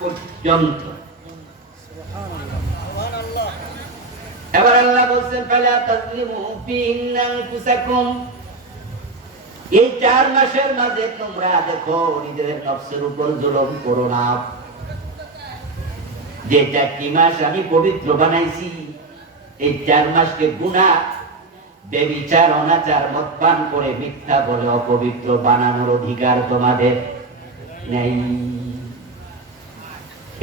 পর্যন্ত। এবার আল্লাহ বলছেন ফালা তাজলিমু ফিহিন্না আনফুসাকুম, এই 4 মাসের মাঝে তোমরা দেখো নিজেদের নফসের উপর জুলুম করো না। যে 4টি মাস আমি পবিত্র বানাইছি, এই 4 মাসকে গুনাহ, বেবিচার, অনাচার, মদপান করে মিথ্যা বলে অপবিত্র বানানোর অধিকার তোমাদের নেই।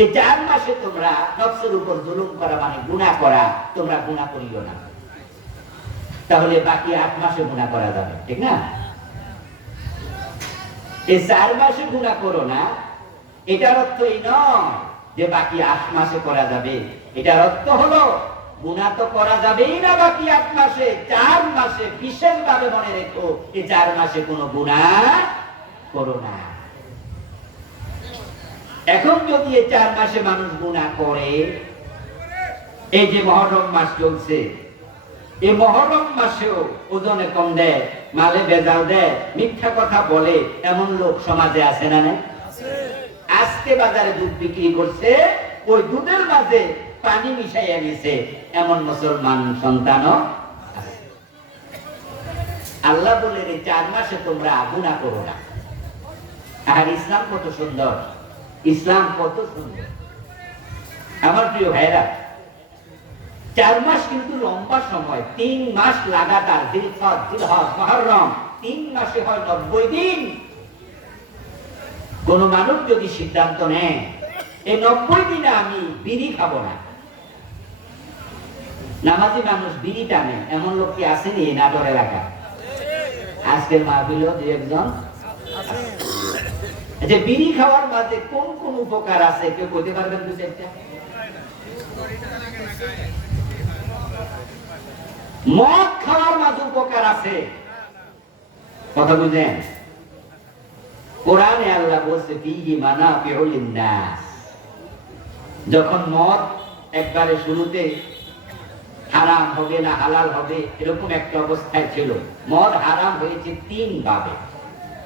এই 4 মাসে তোমরা নফসের উপর জুলুম করা মানে গুনাহ করা, তোমরা গুনাহ করিও না। তাহলে বাকি 8 মাসে গুনাহ করা যাবে, ঠিক না? এই 4 মাসে গুনাহ করো না, এটার অর্থ এই নয় যে বাকি 8 মাসে করা যাবে। এটার অর্থ হলো গুনাহ তো করা যাবেই না বাকি 8 মাসে, 4 মাসে বিশেষভাবে মনে রেখো এই 4 মাসে কোনো গুনাহ করো না। এখন যদি এই 4 মাসে মানুষ গুনাহ করে, এই যে মুহররম মাস চলছে, এই মুহররম মাসেও ওজনে কম দেয়, মালে ভেজাল দেয়, মিথ্যা কথা বলে, এমন লোক সমাজে আছে না? আজকে বাজারে দুধ বিক্রি করছে, ওই দুধের মাঝে পানি মিশাইয়া গেছে, এমন মুসলমান সন্তানও আছে। আল্লাহ বলে এই 4 মাসে তোমরা গুনাহ করো না। আর ইসলাম কত সুন্দর, ইসলাম কত সুন্দর। আমার প্রিয় ভাইরা, 4 মাস কিন্তু লম্বা সময়। 3 মাস লাগাতার, জিলকদ, জিলহজ, মুহররম, 3 মাসে হয় 90 দিন। কোন মানুষ যদি সিদ্ধান্ত নেয় এই 90 দিনে আমি বিড়ি খাবো না, নামাজি মানুষ বিড়ি টানে, এমন লোক কি আসেনি নাটোর এলাকা? আজকের মাহফিলেও 2-1 যে বিড়ি খাওয়ার মাঝে কোন কোন উপকার আছে কেউ বলতে পারবেন? 2-4টা। মদ খাওয়ার মাঝে উপকার আছে, কথা বুঝেন? কোরআনে আল্লাহ বলছে ফিহি মানাফিউ লিন-নাস। যখন মদ একবারে শুরুতে হারাম হবে না হালাল হবে এরকম একটা অবস্থায় ছিল, মদ হারাম হয়েছে 3 ভাবে,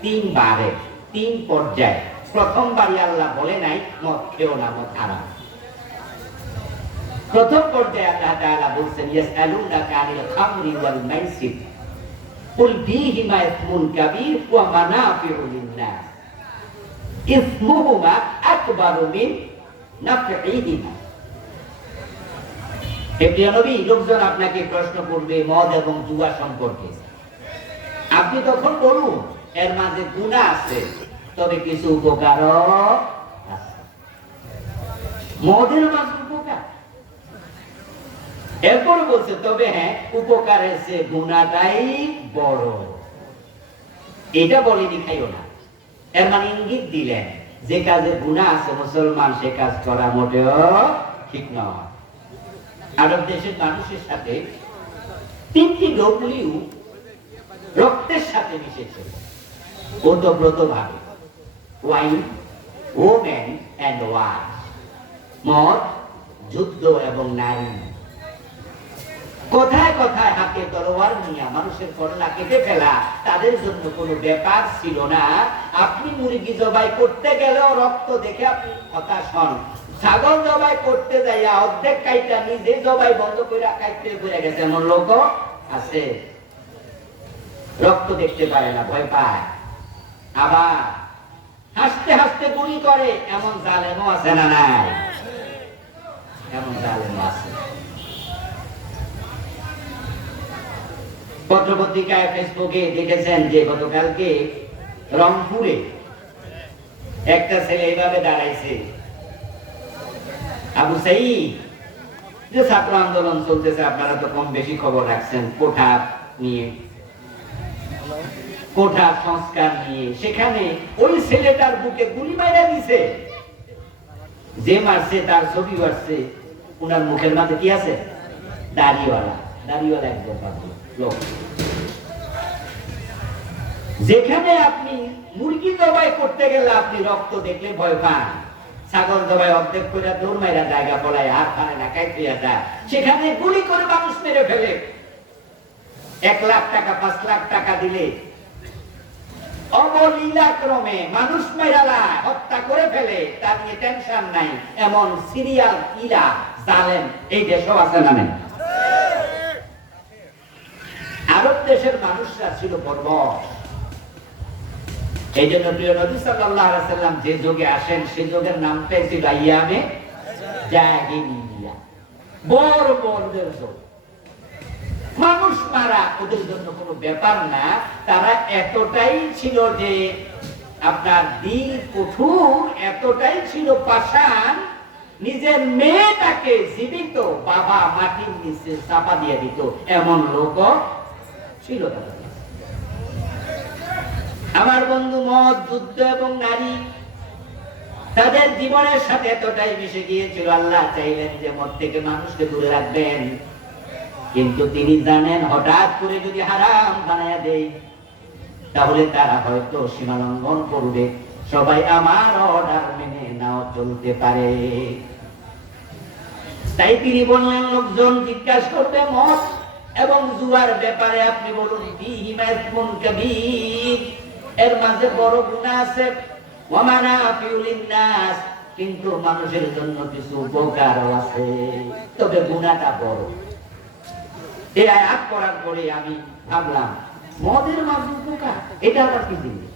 3 বারে, 3 পর্যায়ে। প্রথমবারই আল্লাহ বলে নাই মদ খেও না, মদ হারাম। প্রথম পর্যায়ে আল্লাহ তাআলা বলেন ইয়াসআলুনাকা আনিল খামরি ওয়াল মাইসির কুল ফীহিমা ইসমুন কাবীর ওয়া মানাফিউ লিন-নাস ইসমুহুমা আকবারু মিন নাফঈহিমা। হে প্রিয় নবী, লোকজন আপনাকে প্রশ্ন করবে মদ এবং জুয়া সম্পর্কে, আপনি তখন বলুন এর মাঝে গুনাহ আছে, তবে কিছু উপকারও আছে। মদের মাঝে উপকার, এরপর বলছে তবে হ্যাঁ উপকারের চেয়ে গুনাহটাই বড়। এটা বলেনি খাইও না, এর মানে ইঙ্গিত দিলেন যে কাজে গুনাহ আছে মুসলমান সে কাজ করা মোটেও ঠিক নয়। আরব দেশের মানুষের সাথে 3টি ডব্লিউ রক্তের সাথে মিশেছে ওতপ্রোত ভাবে, ওয়াইন, ওমেন এন্ড ওয়ার, মদ, যুদ্ধ এবং নারী। কোথায় কোথায় হাতে তলোয়ার নিয়ে মানুষের কল্লা কেটে ফেলা তাদের জন্য কোনো ব্যাপার ছিল না। আপনি মুরগি জবাই করতে গেলেও রক্ত দেখে আপনি হতাশ হন, ছাগল জবাই করতে যাইয়া অর্ধেক কাইটা নিজে জবাই বন্ধ করে কাইতে পড়ে গেছে এমন লোক আছে। রক্ত দেখতে পারে না, ভয় পায়। আবার হাসতে হাসতে গুলি করে এমন জালেমও আছে না? নাই, এমন জালেমও আছে। পত্রপত্রিকায়, ফেসবুকে দেখেছেন যে গতকালকে রংপুরে একটা ছেলে এইভাবে দাঁড়াইছে, আবু সাঈদ, যে ছাত্র আন্দোলন চলতেছে, আপনারা তো কম বেশি খবর রাখছেন, কোঠা নিয়ে, কোঠা সংস্কার নিয়ে, সেখানে ওই ছেলেটার বুকে গুলি মাইরা দিছে। যে মারছে তার ছবি আসছে, উনার মুখের মাঝে কি আছে? দাড়িওয়ালা, দাড়িওয়ালা একজন লোক। যেখানে আপনি মুরগি জবাই করতে গেলে আপনি রক্ত দেখলে ভয় পান, ছাগল জবাই অর্ধেক করে দৌড় মাইরা জায়গা পলায় আর পারে না, কাইতে যায়, সেখানে গুলি করে মানুষ মেরে ফেলে। 1 লাখ টাকা 5 লাখ টাকা দিলে অবলীলাক্রমে মানুষ মেরালা হত্যা করে ফেলে, তার নিয়ে টেনশন নাই, এমন সিরিয়াল কিলার জালেম এই দেশও আছে না নেই? আরব দেশের মানুষরা ছিল বর্বর। এই জন্য প্রিয় নবী সাল্লাল্লাহু আলাইহি ওয়াসাল্লাম যে যুগে আসেন সেই যুগের নাম পেয়েছিল আইয়ামে জাহিলিয়া, বর্বরদের যুগ। মানুষ মারা ওদের জন্য কোনো ব্যাপার না। তারা এতটাই ছিল যে আপনার দিল কঠোর, এতটাই ছিল পাষাণ, নিজের মেয়েটাকে জীবিত বাবা মাটির নিচে চাপা দিয়ে দিত, এমন লোক ছিল তাদের। আমার বন্ধু, মদ, যুদ্ধ এবং নারী তাদের জীবনের সাথে এতটাই মিশে গিয়েছিল, আল্লাহ চাইলেন যে মদ থেকে মানুষকে দূরে রাখবেন, কিন্তু তিনি জানেন হঠাৎ করে যদি হারাম বানায়া দেয় তাহলে তারা হয়তো সীমা লঙ্ঘন করবে, সবাই আমার অর্ডার মেনে নাও চলতে পারে। তাই তিনি বললেন, লোকজন জিজ্ঞাসা করবে মদ এবং জুয়ার ব্যাপারে আপনি বলুন ফীহিমা ইসমুন কাবীর, এর মাঝে বড় গুনাহ আছে, ওয়া মানাফিউ লিন-নাস, কিন্তু মানুষের জন্য কিছু উপকারও আছে, তবে গুনাহটা বড়। এই আয়াত পড়ার পরে আমি ভাবলাম মদের মাঝে উপকার, এটা আবার কি জিনিস?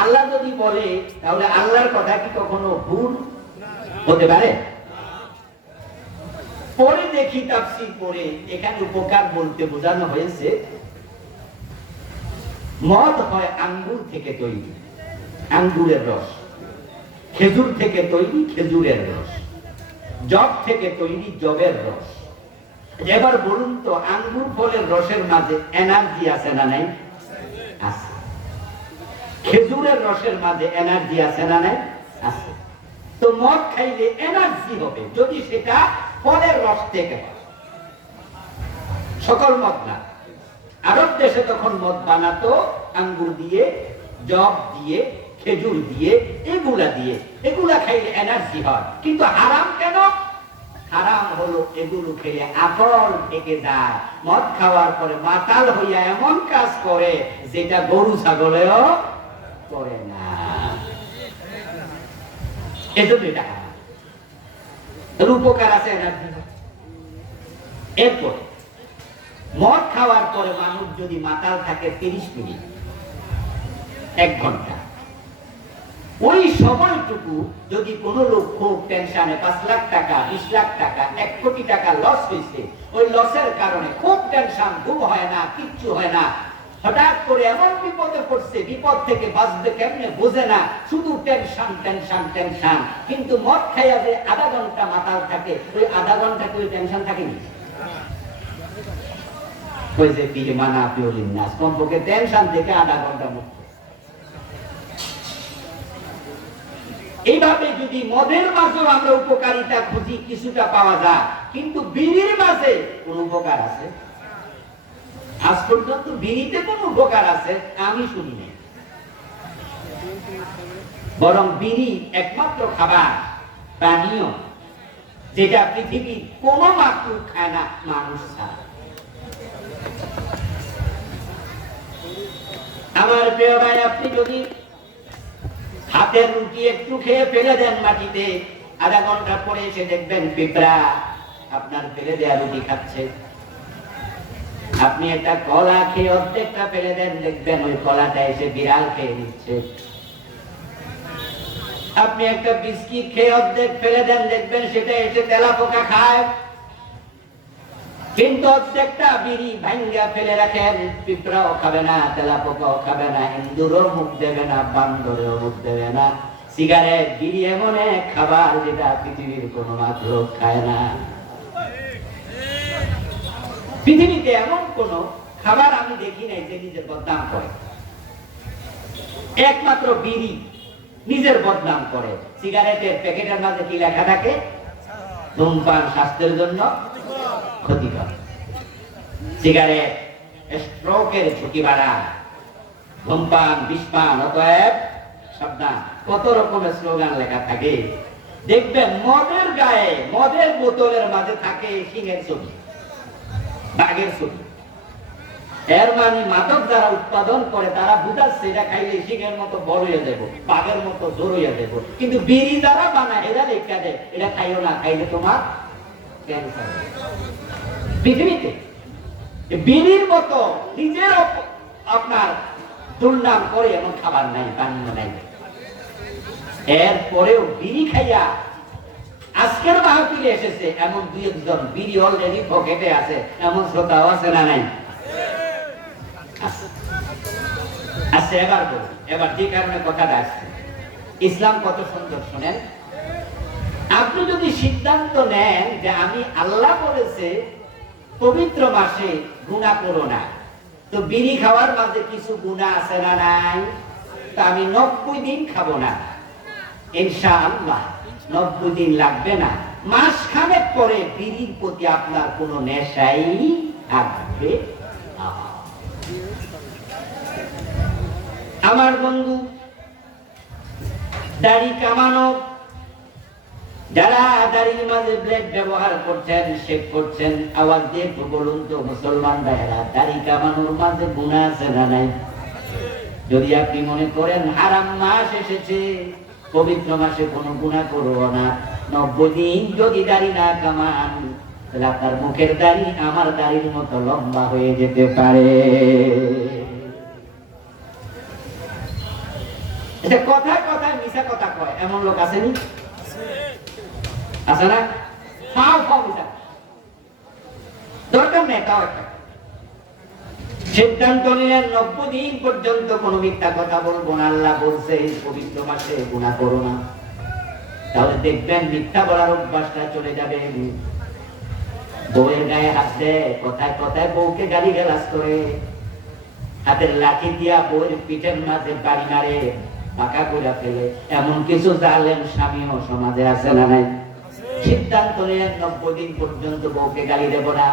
আল্লাহ যদি বলে তাহলে আল্লাহর কথা কি কখনো ভুল হতে পারে? পরে দেখি তাফসীর পড়ে এখানে উপকার বলতে বোঝানো হয়েছে মদ হয় আঙ্গুর থেকে তৈরি, আঙ্গুরের রস, খেজুর থেকে তৈরি, খেজুরের রস, জব থেকে তৈরি, জবের রস। এবার বলুন তো, আঙ্গুর ফলের রসের মাঝে এনার্জি আছে না নাই? আছে। খেজুরের রসের মাঝে এনার্জি আছে না নাই? আছে। তো মদ খাইলে এনার্জি হবে যদি সেটা ফলের রস থেকে হয়, সকল মদ না। আরব দেশে তখন মদ বানাতো আঙ্গুর দিয়ে, জব দিয়ে, খেজুর দিয়ে, এগুলা খাইলে এনার্জি হয়। কিন্তু হারাম কেন? হারাম হলো এগুলো খেলে আকল থেকে যায়, মদ খাওয়ার পরে মাতাল হইয়া এমন কাজ করে যেটা গরু ছাগলেও করে না। এজন্য এটা হারাম। উপকার আছে এনার্জি। এরপর মদ খাওয়ার পরে মানুষ যদি মাতাল থাকে 30 মিনিট, 1 ঘন্টা, ওই সময়টুকু যদি কোনো লোক খুব টেনশনে 5 লাখ টাকা, 20 লাখ টাকা, 1 কোটি টাকা লস হয়েছে, ওই লসের কারণে খুব টেনশন, ঘুম হয় না, কিচ্ছু হয় না, হঠাৎ করে এমন বিপদে পড়ছে, বিপদ থেকে বাঁচবে কেমনে বোঝে না, শুধু টেনশন টেনশন টেনশন। কিন্তু মদ খাইয়া যে আধা ঘন্টা মাতাল থাকে, ওই আধা ঘন্টা কি ওই টেনশন থাকেনি? ওই যে ফীহিমা মানাফিউ লিন-নাস, কমপক্ষে টেনশন থেকে আধা ঘন্টা মুক্ত। এইভাবে যদি মদের মাঝেও আমরা উপকারিতা খুঁজি কিছুটা পাওয়া যায়, কিন্তু বিড়ির মাঝে কোন উপকার আছে? আজ পর্যন্ত বিড়িতে কোন উপকার আছে আমি শুনি নাই। বরং বিড়ি একমাত্র খাবার, পানীয়, যেটা পৃথিবীর কোন মাখলুক খায় না মানুষ ছাড়া। আমার প্রিয় ভাই, আপনি যদি হাতের রুটি একটু খেয়ে ফেলে দেন মাটিতে, আধা ঘন্টা পরে এসে দেখবেন পিঁপড়া আপনার ফেলে দেয়া রুটি খাচ্ছে। আপনি একটা কলা খেয়ে অর্ধেকটা ফেলে দেন, দেখবেন ওই কলাটা এসে বিড়াল খেয়ে নিচ্ছে। আপনি একটা বিস্কিট খেয়ে অর্ধেক ফেলে দেন, দেখবেন সেটা এসে তেলাপোকা খায়। কিন্তু অর্ধেকটা বিড়ি ভাঙ্গা ফেলে রাখেন, পিঁপড়াও খাবে না, তেলাপোকাও খাবে না, ইন্দুরও মুখ দেবে না, বান্দরেও মুখ দেবে না। সিগারেট, বিড়ি এমন এক খাবার যেটা পৃথিবীর কোনো মাখলুক খায় না। পৃথিবীতে এমন কোন খাবার আমি দেখি নাই যে নিজের বদনাম করে। একমাত্র বিড়ি নিজের বদনাম করে। সিগারেটের প্যাকেটের মাঝে কি লেখা থাকে? ধূমপান স্বাস্থ্যের জন্য ক্ষতিকর। সিগারেট স্ট্রোকের ঝুঁকি বাড়ায়, ধূমপান বিষপান, অতএব সাবধান। কত রকমের স্লোগান লেখা থাকে। দেখবেন মদের গায়ে, মদের বোতলের মাঝে থাকে সিংহের ছবি, বাঘের ছবি। এর মানে মাদক যারা উৎপাদন করে তারা বুঝাচ্ছে এটা খাইলে সিংহের মতো বড় হয়ে যাব, বাঘের মতো জোর হয়ে যাব, কিন্তু বিড়ি যারা বানায় এরা লেখা দেয় এটা খাইও না, খাইলে তোমার ক্যান্সার। পৃথিবীতে বিড়ির মতো নিজের আপনার দুর্নাম করে এমন খাবার নাই, পানীয় নাই। এরপরেও বিড়ি খাইয়া আজকের মাহফিলে এসেছে এমন দুই একজন বিড়ি অলরেডি পকেটে আছে, এমন শ্রোতাও আছে না নাই? আচ্ছা, এবার যে কারণে কথাটা আসছে, ইসলাম কত সুন্দর শোনেন। আপনি যদি সিদ্ধান্ত নেন যে আমি আল্লাহ বলেছে পবিত্র মাসে গুনাহ করো না, তো বিড়ি খাওয়ার মাঝে কিছু গুনাহ আছে না নাই? তা আমি 90 দিন খাবো না, ইনশাআল্লাহ 90 দিন লাগবে না, মাস খানেক পরে বিড়ির প্রতি আপনার কোনো নেশাই থাকবে না। আমার বন্ধু, দাড়ি কামানো যারা দাড়ির মাঝে ব্লেড ব্যবহার করছেন, শেভ করছেন, আওয়াজ দিয়ে একটু বলুন তো মুসলমান ভাইয়েরা, দাড়ি কামানোর মাঝে গুনাহ আছে না নাই? যদি আপনি মনে করেন হারাম মাস এসেছে, পবিত্র মাসে কোনো গুনাহ করব না, 90 দিন যদি দাড়ি না কামান, তাহলে আপনার মুখের দাড়ি আমার দাড়ির মতো লম্বা হয়ে যেতে পারে। এটা কথায় কথায় মিছা কথা কয় এমন লোক আসেনি? আছে না? দরকার নেই, তাও একটা সিদ্ধান্ত নিলেন 90 দিন পর্যন্ত কোনো মিথ্যা কথা বলবো না, আল্লাহ বলছে পবিত্র মাসে গুনাহ করো না। তাহলে দেখবেন মিথ্যা বলার অভ্যাসটা চলে যাবে। বউয়ের গায়ে হাত দেয়, কথায় কথায় বউকে গালিগালাজ করে, হাতের লাঠি দিয়া বউয়ের পিঠের মাঝে বাড়ি মারে, পাকা করে ফেলে, এমন কিছু জালেম স্বামীও সমাজে আছে না নাই? সিদ্ধান্ত নিলেন 90 দিন পর্যন্ত বউকে গালি দেব না,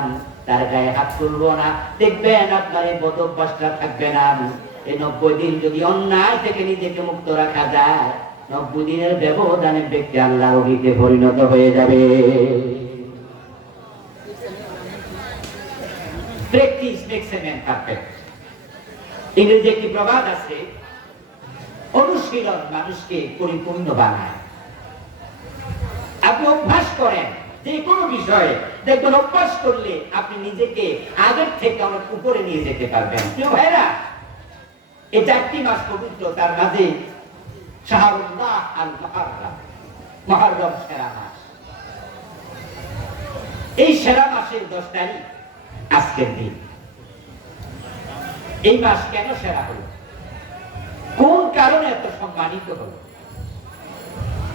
তার গায়ে হাত তুলবো না, দেখবেন আপনার এই বদ অভ্যাসটা থাকবে না। এই 90 দিন যদি অন্যায় থেকে নিজেকে মুক্ত রাখা যায়, 90 দিনের ব্যবধানে ব্যক্তি আল্লাহর ওলিতে পরিণত হয়ে যাবে। Practice makes a man perfect. ইংরেজি একটি প্রবাদ আছে, অনুশীলন মানুষকে পরিপূর্ণ বানায়। আপনি অভ্যাস করেন যে কোনো বিষয়ে, দেখবেন অভ্যাস করলে আপনি নিজেকে আগের থেকে অনেক উপরে নিয়ে যেতে পারবেন। প্রিয় ভাইরা, এই 4টি মাস পবিত্র, তার মাঝে শাহরুল্লাহ আল মুহাররম, মুহাররম সেরা মাস। এই সেরা মাসের 10 তারিখ আজকের দিন। এই মাস কেন সেরা হলো, কোন কারণে এত সম্মানিত হলো,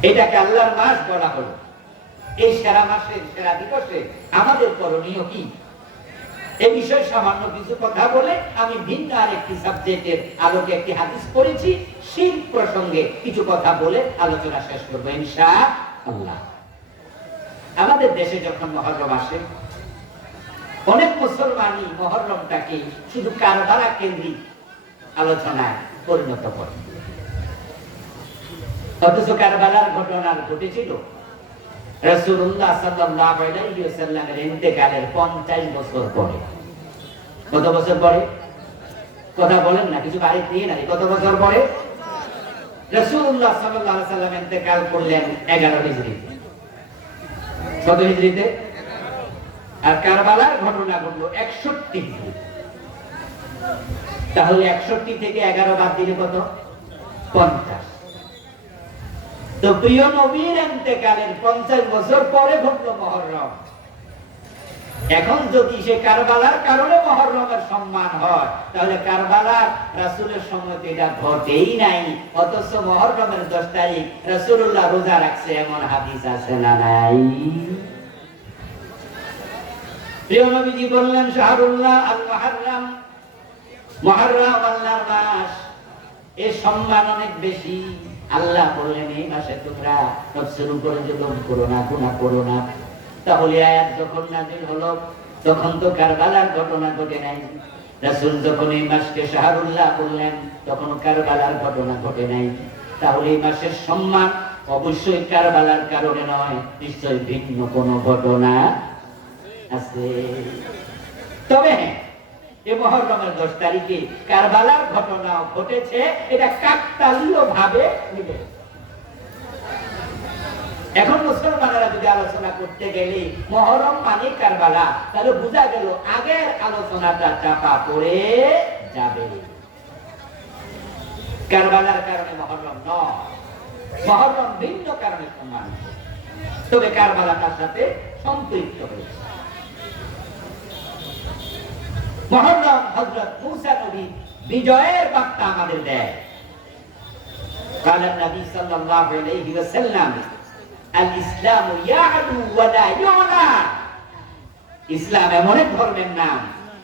এটাকে আল্লাহর মাস বলা হলো। এই সেরা মাসের সেরা দিবসে আমাদের করণীয় কি, এই বিষয়ে সামান্য কিছু কথা বলে আমি ভিন্ন আরেকটি সাবজেক্টের আলোকে একটি হাদিস পড়েছি, শিরক প্রসঙ্গে কিছু কথা বলে আলোচনা শেষ করব ইনশাআল্লাহ। আমাদের দেশে যখন মুহররম আসে, অনেক মুসলমানই মুহররমটাকে শুধু কারবালা কেন্দ্রিক আলোচনায় পরিণত করে, অথচ কারবালার ঘটনা ঘটেছিল রাসূলুল্লাহ সাল্লাল্লাহু আলাইহি ওয়াসাল্লামের ইন্তেকালের 50 বছর পরে। কত বছর পরে? কথা বলেন না, কিছু বাড়ি দিয়ে না, কত বছর পরে? রাসূলুল্লাহ সাল্লাল্লাহু আলাইহি ওয়াসাল্লাম ইন্তেকাল করলেন 11 হিজরিতে। কত হিজরিতে? আর কারবালার ঘটনা ঘটলো 61 হিজরিতে। তাহলে 61 থেকে 11 বাদ দিলে কত? 50। তো প্রিয় নবীর ইন্তেকালের 50 বছর পরে ঘটলো মুহররম। এখন যদি সে কারবালার কারণে মুহররমের সম্মান হয়, তাহলে কারবালার রাসূলের সময় এটা ঘটেই নাই, অথচ মুহররমের 10 তারিখ রাসূলুল্লাহ রোজা রাখছে, এমন হাদিস আছে না নাই? প্রিয় নবীজি বললেন শাহরুল্লাহ আল মুহাররম, মুহররম আল্লাহর মাস, এর সম্মান অনেক বেশি। আল্লাহ বললেন এই মাসে তোমরা তাফসীর করে জুলুম করো না, গুনাহ করো না। তাহলে আয়াত যখন নাযিল হলো তখন তো কারবালার ঘটনা ঘটে নাই। রাসূল যখন এই মাসকে শাহরুল্লাহ বললেন তখন কারবালার ঘটনা ঘটে নাই। তাহলে এই মাসের সম্মান অবশ্যই কারবালার কারণে নয়, নিশ্চয়ই ভিন্ন কোনো ঘটনা আছে। তবে এই মুহররমের 10 তারিখে কারবালার ঘটনা ঘটেছে, এটা কাকতালীয় ভাবে মিলে। এখন মুসলমানেরা যদি আলোচনা করতে গেলে মুহররম মানে কারবালা, তাহলে বোঝা গেল আগের আলোচনাটা চাপা পড়ে যাবে। কারবালার কারণে মুহররম নয়, মুহররম ভিন্ন কারণে সম্মানিত, তবে কারবালা তার সাথে সম্পৃক্ত হয়েছে। মুহররম হযরত মূসা নবী বিজয়ের বার্তা আমাদের দেয়। قال النبي صلى الله عليه وسلم الاسلام يعلو ولا يعلى। ইসলাম এমন এক ধর্মের নাম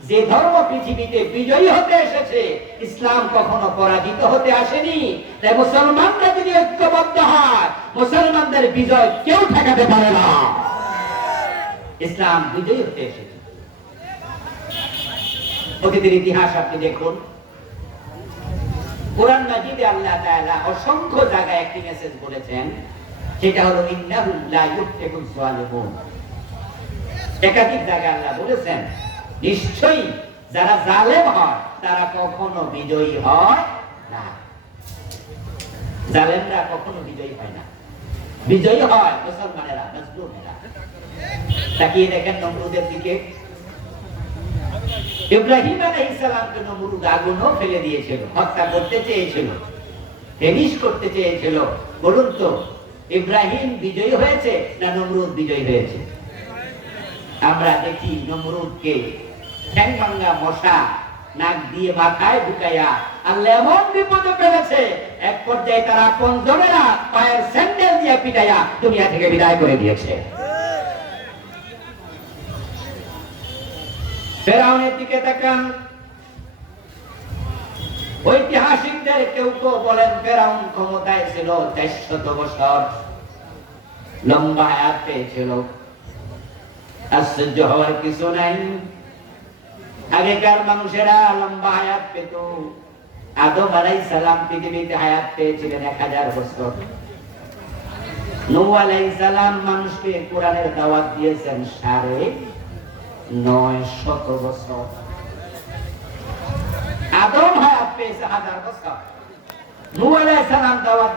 যে ধর্ম পৃথিবীতে বিজয়ী হতে এসেছে, ইসলাম কখনো পরাজিত হতে আসেনি। তাই মুসলমানরা যদি ঐক্যবদ্ধ হয়, মুসলমানদের বিজয় কেউ ঠেকাতে পারে না। ইসলাম বিজয়ী হতে এসেছে। অতীতের ইতিহাস আপনি দেখুন, কোরআন মাজিদে আল্লাহ তাআলা অসংখ্য জায়গায় একটি মেসেজ বলেছেন, সেটা হলো ইন্নাহু লা ইউফলিহুল যালিমুন। একাধিক জায়গায় আল্লাহ বলেছেন নিশ্চয়ই যারা জালেম হয় তারা কখনো বিজয়ী হয় না। জালেমরা কখনো বিজয়ী হয় না, বিজয়ী হয় মুসলমানেরা, মাজলুমেরা। তাকিয়ে দেখেন নমরুদের দিকে। ইব্রাহিম আলাইহিস সালামকে নমরুদ আগুনও ফেলে দিয়েছিল, হত্যা করতে চেয়েছিল, ফিনিশ করতে চেয়েছিল। বলুন তো, ইব্রাহিম বিজয়ী হয়েছে না নমরুদ বিজয়ী হয়েছে? আমরা দেখি নমরুদকে ঠ্যাং ভাঙা মশা নাক দিয়ে মাথায় ঢুকাইয়া আল্লাহ এমন বিপদে ফেলেছে, এক পর্যায়ে তারা আপনজনেরা পায়ের স্যান্ডেল দিয়ে পিটাইয়া দুনিয়া থেকে বিদায় করে দিয়েছে। ফেরাউনের দিকে তাকান। ঐতিহাসিকদের কেউ কেউ বলেন ফেরাউন ক্ষমতায় ছিল 400 বছর, লম্বা হায়াত পেয়েছিল। আশ্চর্য হওয়ার কিছু নাই, আগেকার মানুষেরা লম্বা হায়াত পেত। আদম আলাইহিস সালাম পৃথিবীতে হায়াত পেয়েছিলেন 1000 বছর। নূহ আলাইহিস সালাম মানুষকে কোরআনের দাওয়াত দিয়েছেন 950 বছর। আদম হায়াত পেয়েছে 1000 বছর, নূহ আলাইহিস সালাম দাওয়াত